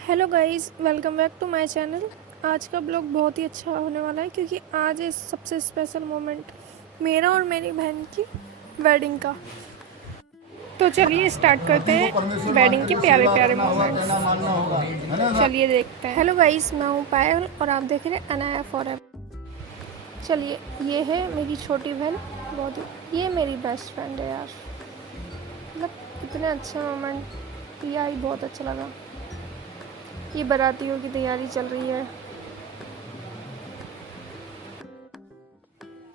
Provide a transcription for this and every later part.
Hello guys, welcome back to my channel. आज का blog बहुत ही अच्छा होने वाला है क्योंकि आज है सबसे स्पेशल मोमेंट मेरा और मेरी बहन की वेडिंग का। तो चलिए स्टार्ट करते हैं वेडिंग के प्यारे प्यारे मोमेंट्स। चलिए देखते हैं। हेलो गाइस, मैं हूँ पायल और आप देख रहे हैं अनाया फॉरएवर। चलिए, ये है मेरी छोटी बहन। बहुत ही ये मेरी बेस्ट फ्रेंड है यार। मतलब इतने अच्छे मोमेंट लिया ही बहुत अच्छा लगा। ये बारातियों की तैयारी चल रही है।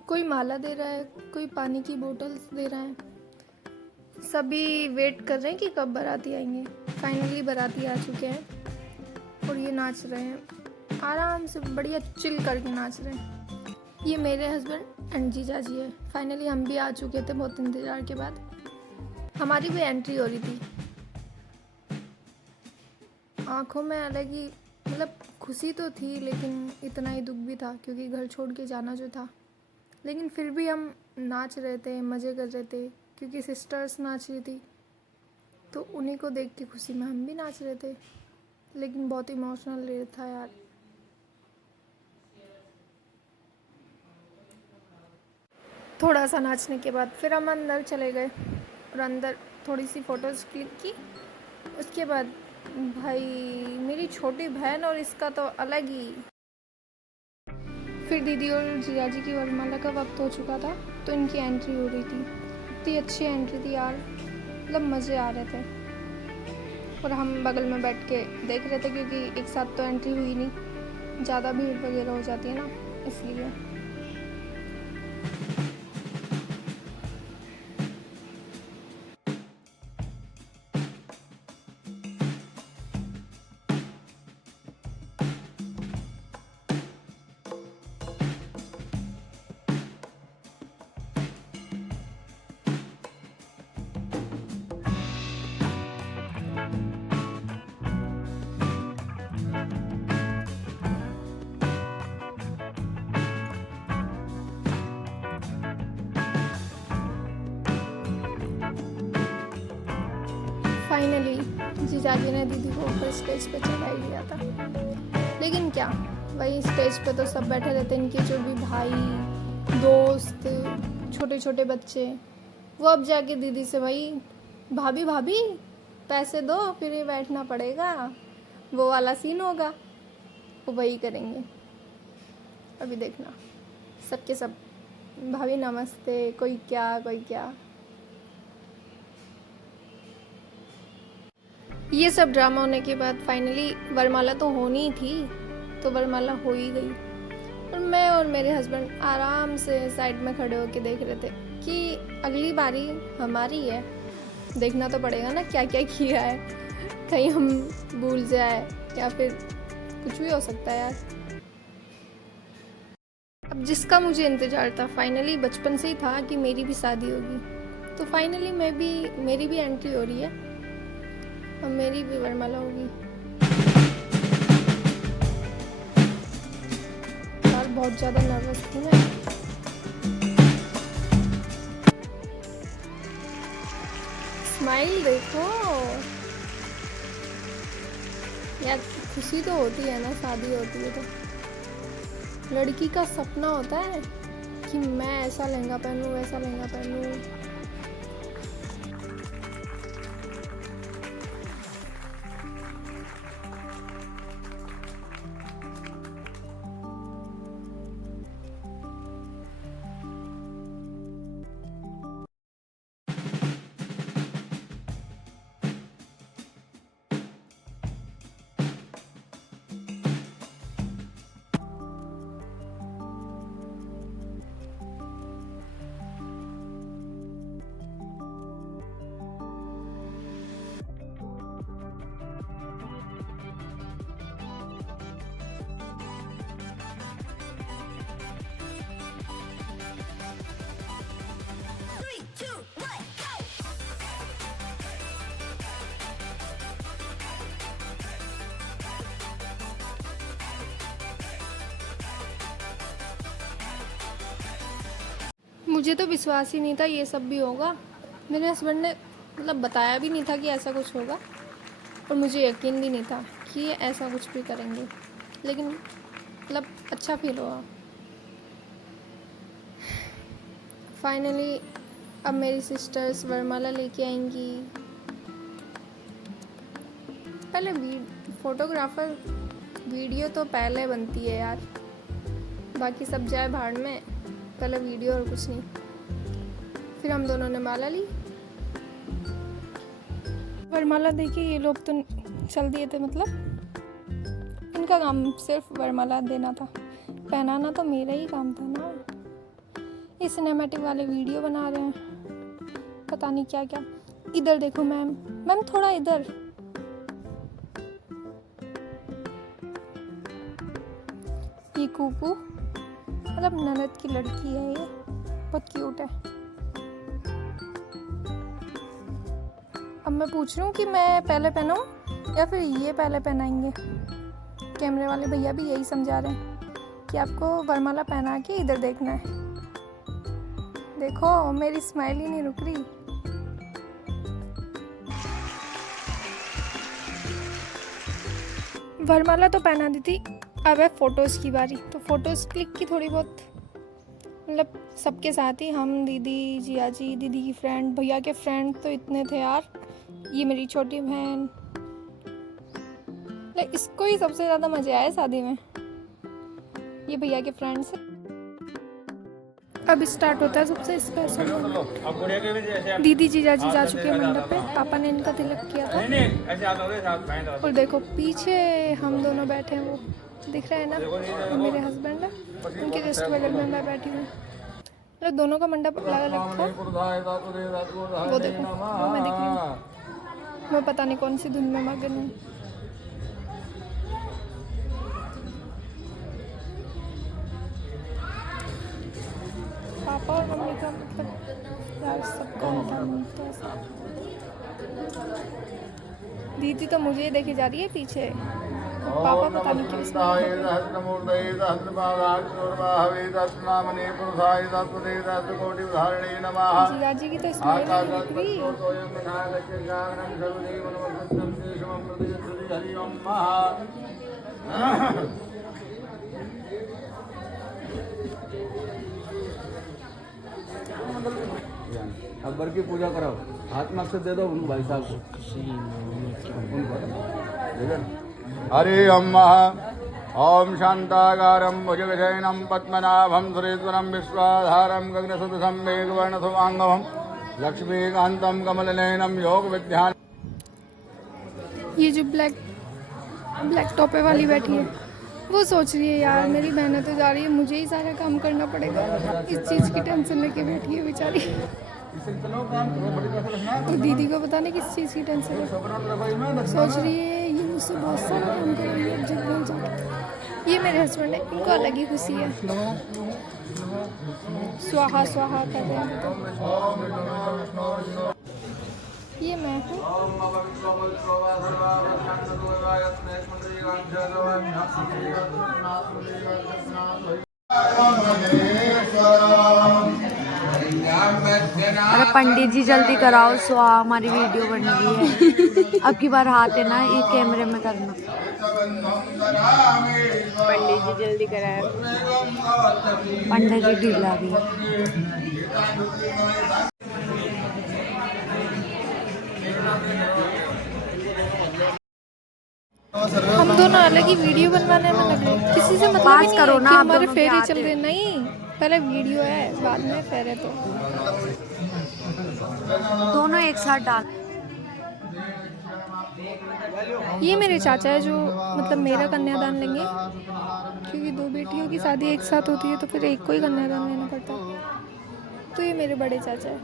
कोई माला दे रहा है, कोई पानी की बोतल्स दे रहा है। सभी वेट कर रहे हैं कि कब बाराती आएंगे। फाइनली बाराती आ चुके हैं और ये नाच रहे हैं, आराम से बढ़िया चिल करके नाच रहे हैं। ये मेरे हस्बैंड एंड जीजा जी है। फाइनली हम भी आ चुके थे बहुत इंतज़ार के बाद। हमारी भी एंट्री हो रही थी। आंखों में अलग ही मतलब खुशी तो थी, लेकिन इतना ही दुख भी था क्योंकि घर छोड़ के जाना जो था। लेकिन फिर भी हम नाच रहे थे, मज़े कर रहे थे क्योंकि सिस्टर्स नाच रही थी, तो उन्हीं को देख के खुशी में हम भी नाच रहे थे। लेकिन बहुत इमोशनल डे था यार। थोड़ा सा नाचने के बाद फिर हम अंदर चले गए और अंदर थोड़ी सी फ़ोटोज़ क्लिक की। उसके बाद भाई मेरी छोटी बहन और इसका तो अलग ही। फिर दीदी और जीजा जी की वरमाला का वक्त हो चुका था, तो इनकी एंट्री हो रही थी। इतनी अच्छी एंट्री थी यार, मतलब मज़े आ रहे थे। और हम बगल में बैठ के देख रहे थे क्योंकि एक साथ तो एंट्री हुई नहीं, ज़्यादा भीड़ वगैरह हो जाती है ना, इसलिए। फाइनली जीजाजी ने दीदी को ऊपर स्टेज पे चढ़ा ही दिया था। लेकिन क्या, वही स्टेज पे तो सब बैठे रहते, इनके जो भी भाई दोस्त छोटे छोटे बच्चे। वो अब जाके दीदी से भाई भाभी भाभी पैसे दो फिर ये बैठना पड़ेगा, वो वाला सीन होगा। वो वही करेंगे। अभी देखना, सबके सब भाभी नमस्ते, कोई क्या कोई क्या। ये सब ड्रामा होने के बाद फाइनली वरमाला तो होनी ही थी, तो वरमाला हो ही गई। और मैं और मेरे हस्बैंड आराम से साइड में खड़े होकर देख रहे थे कि अगली बारी हमारी है। देखना तो पड़ेगा ना क्या क्या किया है, कहीं हम भूल जाए या फिर कुछ भी हो सकता है यार। अब जिसका मुझे इंतज़ार था फाइनली बचपन से ही था कि मेरी भी शादी होगी, तो फाइनली मेरी भी एंट्री हो रही है और मेरी भी वरमाला होगी। यार बहुत ज़्यादा नर्वस थी मैं। स्माइल देखो यार, खुशी तो होती है ना, शादी होती है तो लड़की का सपना होता है कि मैं ऐसा लहंगा पहनूं, वैसा लहंगा पहनूं। मुझे तो विश्वास ही नहीं था ये सब भी होगा। मेरे हस्बैंड ने मतलब बताया भी नहीं था कि ऐसा कुछ होगा। और मुझे यकीन भी नहीं था कि ये ऐसा कुछ भी करेंगे, लेकिन मतलब अच्छा फील हुआ। फाइनली अब मेरी सिस्टर्स वरमाला लेके आएंगी। पहले फोटोग्राफर वीडियो तो पहले बनती है यार, बाकी सब जाए भाड़ में, पहले वीडियो और कुछ नहीं। फिर हम दोनों ने माला ली। वरमाला देखिए, ये लोग तो चल दिए थे, मतलब इनका काम सिर्फ वरमाला देना था, पहनाना तो मेरा ही काम था ना। ये सिनेमैटिक वाले वीडियो बना रहे हैं, पता नहीं क्या क्या। इधर देखो मैम, मैम थोड़ा इधर। ये कूपू, मतलब ननद की लड़की है, ये बहुत क्यूट है। अब मैं पूछ रही हूँ कि मैं पहले पहनाऊँ या फिर ये पहले पहनाएंगे। कैमरे वाले भैया भी यही समझा रहे हैं कि आपको वरमाला पहना के इधर देखना है। देखो मेरी स्माइल ही नहीं रुक रही। वरमाला तो पहना दी थी, अब है फ़ोटोज़ की बारी। तो फ़ोटोज़ क्लिक की थोड़ी बहुत, मतलब सबके साथ ही, हम, दीदी, जिया जी, दीदी की फ्रेंड, भैया के फ्रेंड तो इतने थे यार। ये मेरी छोटी बहन, इसको ही सबसे ज़्यादा मज़े आए शादी में, ये भैया के फ्रेंड्स। अब स्टार्ट होता है सबसे स्पेशल मोमेंट। दीदी जीजा जी जा चुके हैं मंडप पे, पापा ने इनका तिलक किया था। और देखो पीछे हम दोनों बैठे हैं, वो दिख रहा है ना, वो मेरे हस्बैंड है, उनके जस्ट बगल में मैं बैठी हूँ। मतलब दोनों का मंडप अलग अलग था। वो देखो, वो मैं दिख रही हूँ, मैं पता नहीं कौन सी धुन में मगन हूँ। पापा और मम्मी का मतलब यार सबका होता है ऐसा। दीदी तो मुझे ही देखे जा रही है पीछे, पापा पता नहीं क्यों जिया जी की तो स्माइल नहीं अकबर की पूजा कराओ, हाथ में अक्षत दे दो भाई साहब को। हरि ओम शांताकारं भुजगशयनं पद्मनाभं सुरेश्वरं विश्वाधारं गगनसदृशं मेघवर्णशुभांगं लक्ष्मीकान्तं कमलनयनं योग विद्यान। ये जो ब्लैक टॉपे वाली बैठी है, वो सोच रही है यार मेरी बहनें तो जा रही है, मुझे ही सारा काम करना पड़ेगा। इस चीज़ की टेंशन लेके बैठी है बेचारी। तो दीदी को पता नहीं किस चीज़ की टेंशन है, सोच रही है ये मुझसे बहुत सारा काम करेंगे अब जब घर जाके। ये मेरे हस्बैंड है, इनको अलग ही खुशी है, स्वाहा स्वाहा कर रहे हैं। ये मैं हूँ। अरे पंडित जी जल्दी कराओ, स्वाहा हमारी वीडियो बन रही है। अब की बार हाथ है ना ये कैमरे में करना। पंडित जी जल्दी कराए, पंडित जी ढीला भी है। हम दोनों अलग ही वीडियो बनवाने में लगे, किसी से मतलब ही नहीं करो है ना, कि आप हमारे दोनों फेरे के चल रहे। नहीं, पहले वीडियो है, बाद में फेरे। तो दोनों एक साथ डाल। ये मेरे चाचा है जो मतलब मेरा कन्यादान लेंगे, क्योंकि दो बेटियों की शादी एक साथ होती है तो फिर एक को ही कन्यादान लेना पड़ता है। तो ये मेरे बड़े चाचा है।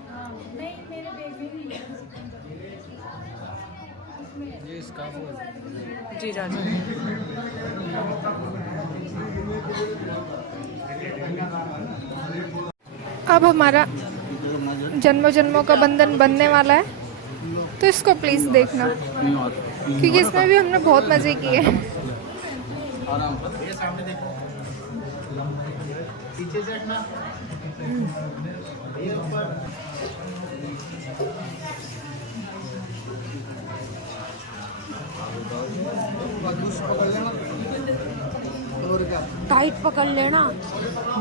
जी राजा। अब हमारा जन्मों जन्मों का बंधन बनने वाला है, तो इसको प्लीज़ देखना, क्योंकि इसमें भी हमने बहुत मज़े किए। टाइट पकड़ लेना,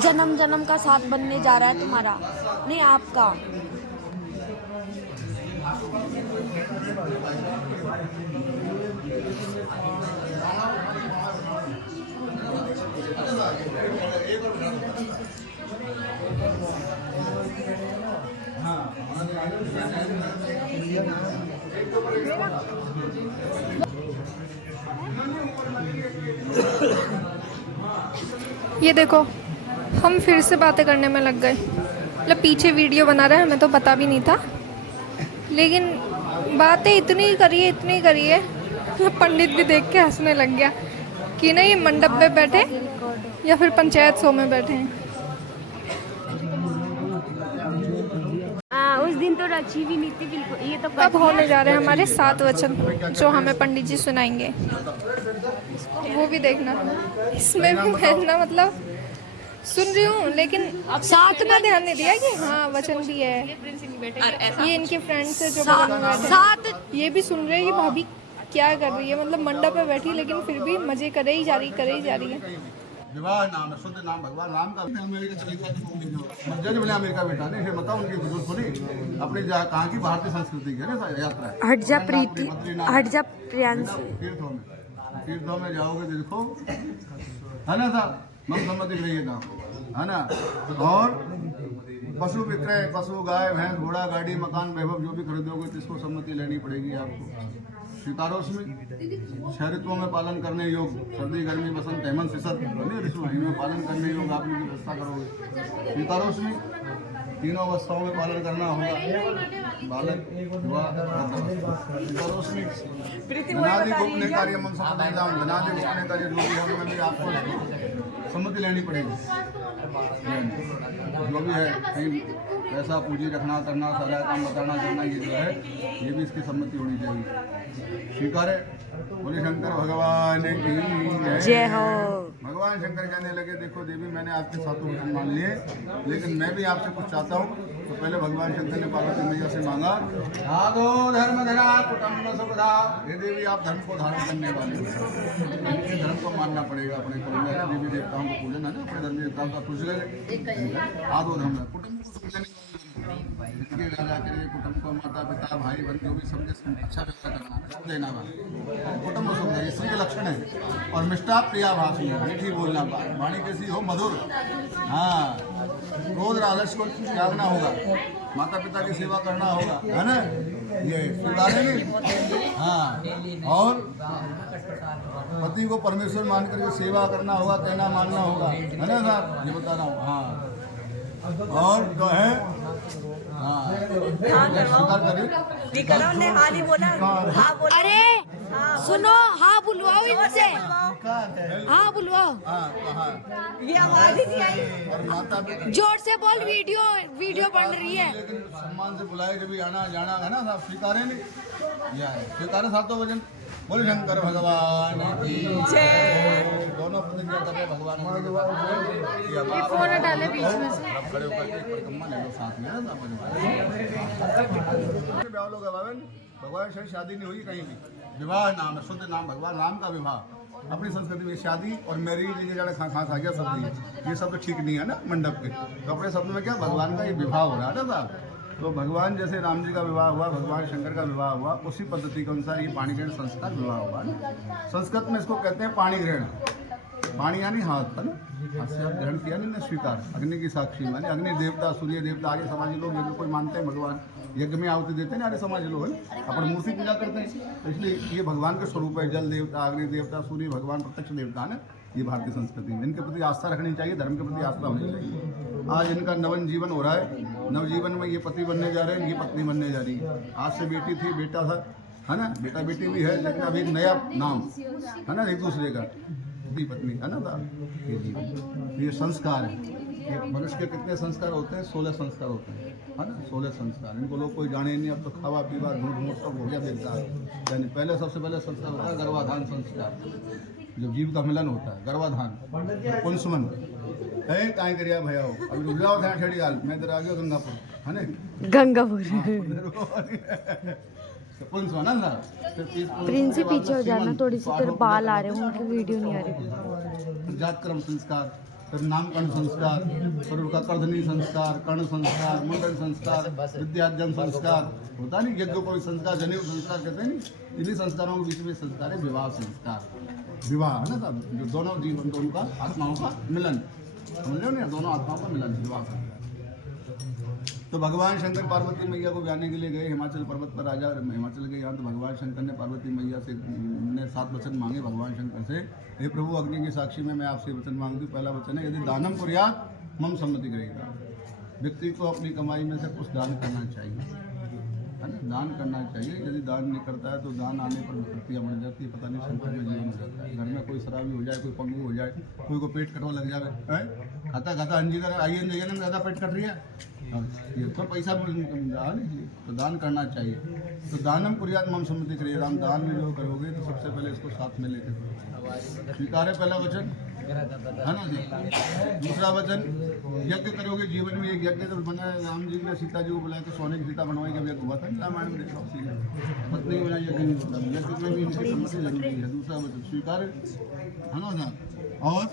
जन्म जन्म का साथ बनने जा रहा है तुम्हारा, नहीं आपका। ये देखो हम फिर से बातें करने में लग गए। मतलब पीछे वीडियो बना रहे हैं, हमें तो पता भी नहीं था, लेकिन बातें इतनी करी है पंडित भी देख के हंसने लग गया कि ना ये मंडप पे बैठे या फिर पंचायत सौ में बैठे हैं। उस दिन तो रची भी नहीं थी बिल्कुल। ये तो अब होने जा रहे हैं हमारे 7 वचन जो हमें पंडित जी सुनाएंगे, वो भी देखना। इसमें भी मैं ना मतलब सुन रही हूँ, लेकिन अब साथ में ध्यान नहीं दिया कि हाँ वचन भी है। ये इनके फ्रेंड्स है जो बगल में बैठे हैं, ये भी सुन रहे हैं कि भाभी क्या कर रही है। मतलब मंडप पे बैठी लेकिन फिर भी मजे करे ही जा रही है। विवाह नाम है, शुद्ध नाम भगवान राम का। अमेरिका चली गई, जज बने अमेरिका बेटा ने, फिर बताओ उनकी बुजुर्ग सुनी अपनी कहाँ की भारतीय संस्कृति की है ना यात्रा। हट जा प्रीति, हट जा प्रियांशी। तीर्थों में जाओगे तो देखो है ना साहब, मन सम्मति रहिए काम है ना। और पशु विक्रय, पशु गाय भैंस घोड़ा गाड़ी मकान वैभव जो भी खरीदोगे तो इसको सम्मति लेनी पड़ेगी आपको। स्वीकारोस्मि 6 ऋतुओं में पालन करने योग्य, सर्दी गर्मी बसंत हेमंत शीतल ऋतु में पालन करने योग्य आप इनकी व्यवस्था करोगे। स्वीकारोस्मि 3 अवस्थाओं में पालन करना होगा, बालक विवाह। स्वीकारोस्मि धनादि गोपनीय कार्य मन संपदाम, धनादि गोपनीय कार्य जो भी है उनमें भी आपको सम्मति लेनी पड़ेगी। जो भी है कहीं पैसा पूंजी रखना करना सारा काम बताना करना, ये जो है ये भी इसकी सम्मति होनी चाहिए। स्वीकार है। बोले शंकर भगवान की जय हो। भगवान शंकर कहने लगे देखो देवी मैंने आपके 7 वचन मान लिए, लेकिन मैं भी आपसे कुछ चाहता हूँ। तो पहले भगवान शंकर ने पार्वती मैया से मांगा, आगो धर्म धरा कुटुंब सुखदा। हे देवी आप धर्म को धारण करने वाले हो, धर्म को मानना पड़ेगा अपने को। देवी देवताओं को पूजन है ना, अपने धर्म देवताओं का पूज ले। आगो धर्म कुटुंब को सुख देने इसके राजा के लिए कुटुंब को माता पिता भाई बहन जो भी समझे अच्छा व्यवस्था करना देना कुटुंब सुख है, स्त्री के लक्षण है। और मिष्टा प्रिया भाषी, मीठी बोलना, वाणी कैसी हो मधुर। हाँ, क्रोध आलस्य को त्यागना होगा, माता पिता की सेवा करना होगा, है ना, ये स्वीकार है नहीं। हाँ, और पति को परमेश्वर मान करके सेवा करना होगा, कहना मानना होगा, है ना साहब, ये बता रहा हूँ। हाँ, और जो है स्वीकार करिए। अरे सुनो, हाँ बुलवाओ इनसे, हाँ बुलवाओ। ये आवाज ही नहीं आई। और माता पिता जोर से बोल, वीडियो बन रही है। लेकिन सम्मान से बुलाए जब भी आना जाना है ना साहब, स्वीकारे नहीं, यह है स्वीकारे 7 वचन। बोले शंकर भगवान की जय। दोनों प्रतिज्ञा कर रहे भगवान की। फोन डाले बीच में से। खड़े होकर के परिक्रमा ले लो साथ में ना सब लोग। भगवान से शादी नहीं हुई कहीं भी, विवाह नाम है, शुद्ध नाम भगवान राम का विवाह। अपनी संस्कृति में शादी और मैरिज ये जगह खास आ गया शब्द, ये सब तो ठीक नहीं है ना मंडप के। तो अपने शब्द में क्या भगवान का ये विवाह हो रहा है ना साहब। तो भगवान जैसे राम जी का विवाह हुआ, भगवान शंकर का विवाह हुआ, उसी पद्धति के अनुसार ये पाणी ग्रहण संस्कार विवाह हुआ। संस्कृत में इसको कहते हैं पाणी ग्रहण। पाणी यानी हाथ, है ना, हाथ से आप ग्रहण किया नहीं, स्वीकार। अग्नि की साक्षी माने अग्नि देवता, सूर्य देवता, आर्य समाज लोग यज्ञ को मानते हैं, भगवान यज्ञ में आहुति देते हैं, आर्य समाज लोग है अपन मूर्ति पूजा करते हैं। तो इसलिए ये भगवान के स्वरूप है। जल देवता, अग्नि देवता, सूर्य भगवान प्रत्यक्ष देवता है ना। ये भारतीय संस्कृति में इनके प्रति आस्था रखनी चाहिए, धर्म के प्रति आस्था होनी चाहिए। आज इनका नवन जीवन हो रहा है, नवजीवन में ये पति बनने जा रहे हैं, ये पत्नी बनने जा रही है। आज से बेटी थी, बेटा था, है ना, बेटा बेटी भी है, लेकिन अभी नया नाम है ना, एक दूसरे का पत्नी है ना साहब। ये संस्कार है। मनुष्य के कितने संस्कार होते हैं? 16 संस्कार होते हैं, है ना, 16 संस्कार। इनको लोग कोई जाने नहीं। अब तो खावा पीवा झूठ मूठ सब हो गया देखता है। यानी पहले सबसे पहले संस्कार होता है गर्भाधान संस्कार, जब जीव का मिलन होता है, गर्भाधान पुंसमन है। काय करिया भैया हो अभी रुक जाओ ध्यान छड़ी हाल मैं इधर आ गया गंगापुर, है ना, गंगापुर। प्रिंस हो ना सर, फिर प्रिंस से पीछे हो जाना, थोड़ी सी तेरे बाल आ रहे हैं, उनकी वीडियो नहीं आ रही। जातक्रम संस्कार, फिर नामकरण संस्कार, फिर उनका कर्धनी संस्कार, कर्ण संस्कार, मुंडन संस्कार, विद्यार्जन संस्कार, होता नहीं यज्ञोपवीत संस्कार, जनेऊ संस्कार कहते हैं। इन्हीं संस्कारों के बीच में संस्कार है विवाह संस्कार। विवाह है ना साहब, जो दोनों जीवन दोनों का आत्माओं का मिलन, समझ रहे हो ना, दोनों आत्माओं का मिलन विवाह संस्कार। तो भगवान शंकर पार्वती मैया को ब्याने के लिए गए हिमाचल पर्वत पर। राजा हिमाचल गए यहाँ, तो भगवान शंकर ने पार्वती मैया से ने 7 वचन मांगे भगवान शंकर से। हे प्रभु, अग्नि की साक्षी में मैं आपसे वचन मांगती हूँ। पहला वचन है, यदि दानम कुर्यात मम सम्मति करेगा। व्यक्ति को अपनी कमाई में से कुछ दान करना चाहिए, है ना, दान करना चाहिए। यदि दान नहीं करता है तो दान आने पर विपत्तियाँ बढ़ जाती है, पता नहीं संकट में जीवन हो जाता है। घर में कोई शराबी हो जाए, कोई पंगु हो जाए, कोई को पेट कटवा लग जाए, है खाता खाता अंजीर आइए नहीं ना ज़्यादा पेट कट रही है, ये तो पैसा तो दान करना चाहिए। तो दानम कुर्यात मम सम्मति करिए। राम, दान में जो करोगे तो सबसे पहले इसको साथ में लेकर स्वीकार है, पहला वचन है ना जी। दूसरा वचन, यज्ञ करोगे। जीवन में एक यज्ञ तो बना है, राम जी ने सीता जी को बुलाया तो सोने की सीता बनवाई का यज्ञ हुआ था रामायण में, देखा पत्नी बना यज्ञ नहीं होता, यज्ञ में भी इनकी सम्मति जरूरी है। दूसरा वचन स्वीकार है ना ना। और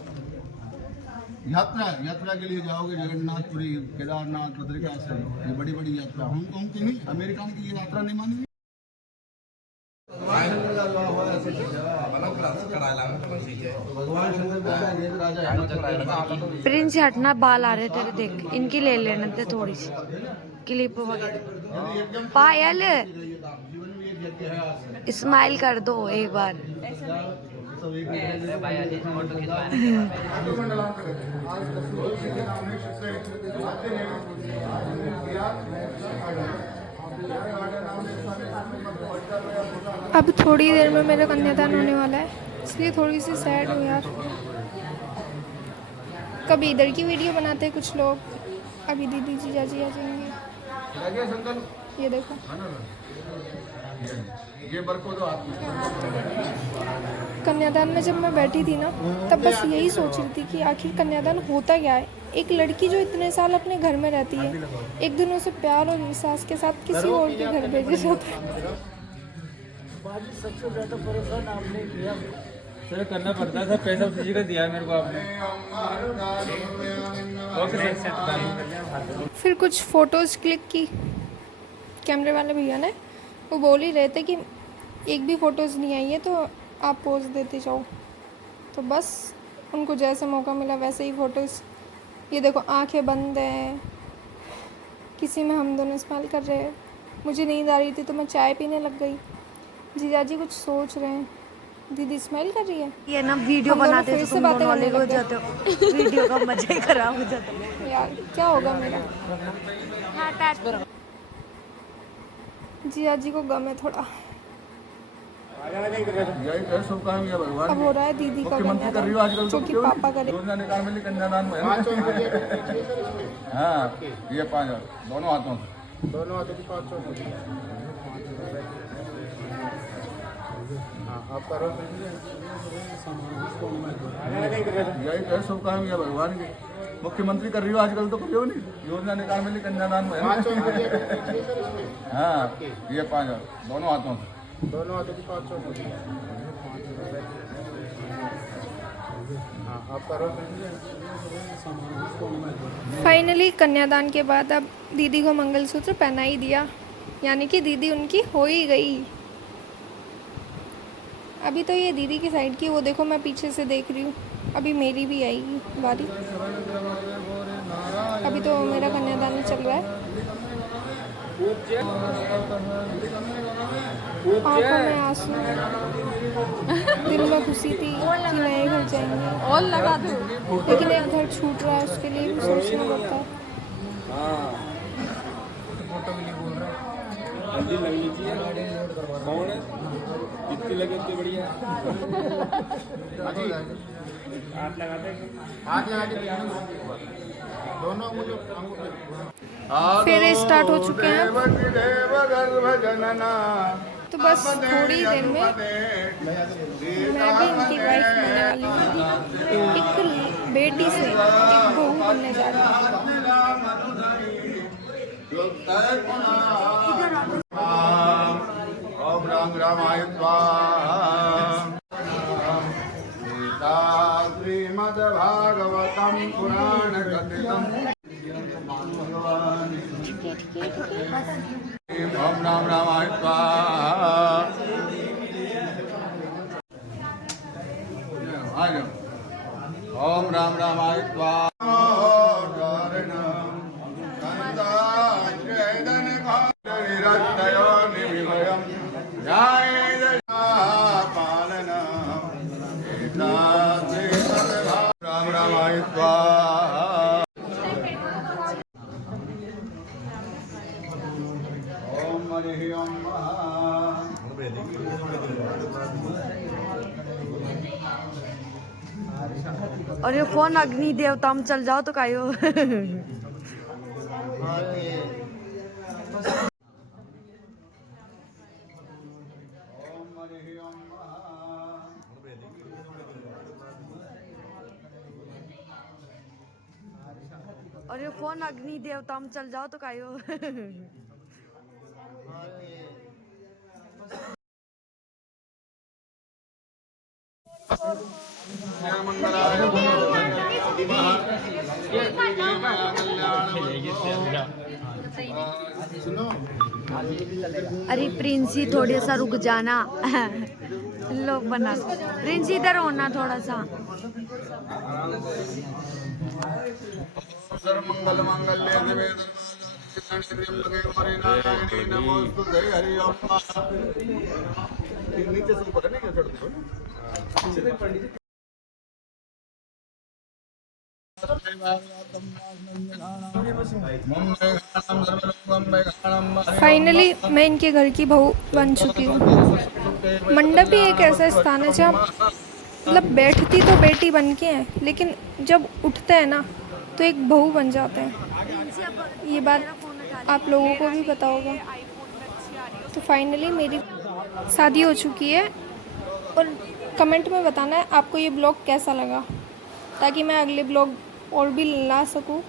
यात्रा के लिए जाओगे जगन्नाथपुरी, केदारनाथ, बद्रिकाश्रम, ये बड़ी बड़ी यात्रा। हांगकांग की नहीं, अमेरिका की ये यात्रा नहीं मानी। प्रिंस हटना, बाल आ रहे तेरे, देख इनकी ले लेने थे थोड़ी सी क्लिप वगैरह। पायल स्माइल कर दो एक बार। अब थोड़ी देर में मेरा कन्यादान होने वाला है, इसलिए थोड़ी सी सैड हूँ यार। कभी इधर की वीडियो बनाते हैं कुछ लोग, अभी दीदी जीजा जी आ जाएंगे। ये देखो, ये बरको दो हाथ में। कन्यादान में जब मैं बैठी थी ना, तब बस यही सोच रही थी कि आखिर कन्यादान होता क्या है। एक लड़की जो इतने साल अपने घर में रहती है, एक दिन उसे प्यार और विश्वास के साथ किसी और के घर भेजा जाता है। सबसे ज्यादा परेशान आपने किया सर, करना पड़ता है, पैसा उसी का दिया मेरे को आपने। फिर कुछ फ़ोटोज़ क्लिक की कैमरे वाले भैया ने, वो बोल ही रहे थे कि एक भी फ़ोटोज़ नहीं आई है तो आप पोज देते जाओ। तो बस उनको जैसे मौका मिला वैसे ही फ़ोटोज़। ये देखो, आंखें बंद हैं, किसी में हम दोनों स्माइल कर रहे हैं। मुझे नींद आ रही थी तो मैं चाय पीने लग गई। जीजाजी कुछ सोच रहे हैं, दीदी स्माइल कर रही है। ये ना वीडियो बनाते तो तुम दोनों अलग हो जाते हो, वीडियो का मजा ही खराब हो जाता है यार। क्या होगा मेरा? जीजाजी को गम है थोड़ा। अब हो रहा है दीदी का कन्यादान, जो कि पापा करे। हाँ, ये 5 दोनों हाथों से, दोनों हाथों की 500। आप करो यही शुभकामनाएं है भगवान की। मुख्यमंत्री कर रही हो आजकल, तो करियो नहीं, योजना निकाल मिली कन्यादान में। हाँ, ये 5 दोनों हाथों से, दोनों हाथों की 500। आप करो। फाइनली कन्यादान के बाद अब दीदी को मंगलसूत्र पहना ही दिया, यानी कि दीदी उनकी हो ही गई। अभी तो ये दीदी की साइड की, वो देखो मैं पीछे से देख रही हूँ। अभी मेरी भी आएगी बारी। अभी तो मेरा कन्यादान ही चल रहा है। आँखों में आंसू, दिल में खुशी थी कि नए घर जाएंगे, और लगा दो, लेकिन एक घर छूट रहा है, उसके लिए भी सोचना पड़ता है। फोटो के लिए बोल रहा हूँ, जल्दी लग लीजिए। कौन है? जितनी लगे उतनी बढ़िया। हाथ लगा दे, हाथ लगा के दोनों मुझे। फिर स्टार्ट हो चुके हैं, तो बस थोड़ी देर में मैं भी इनकी वाइफ बनने वाली हूँ। एक बेटी से एक बहू बनने जा रही हूँ। श्रीमद् भागवतम पुराण कथितम ओम राम रामाय ओम राम रामाय राम रामाय ओम हरि ओम और ये फोन अग्नि देवता में चल जाओ तो कायो। और ये फोन अग्नि देवता में चल जाओ तो कायो। अरे प्रिंसी थोड़ी सा रुक जाना। लोग बना प्रिंसी इधर होना थोड़ा सा। मंगल मंगल्य दिवे नमोस्तुते हरि ओम नीचे से ऊपर नहीं चढ़ते हो फाइनली मैं इनके घर की बहू बन चुकी हूँ। मंडप ही एक ऐसा स्थान है जहाँ मतलब बैठती तो बेटी बन के हैं, लेकिन जब उठते हैं ना तो एक बहू बन जाते हैं। ये बात आप लोगों को भी पता होगा। तो फाइनली मेरी शादी हो चुकी है और कमेंट में बताना है आपको ये ब्लॉग कैसा लगा, ताकि मैं अगले ब्लॉग और भी ला सकूँ।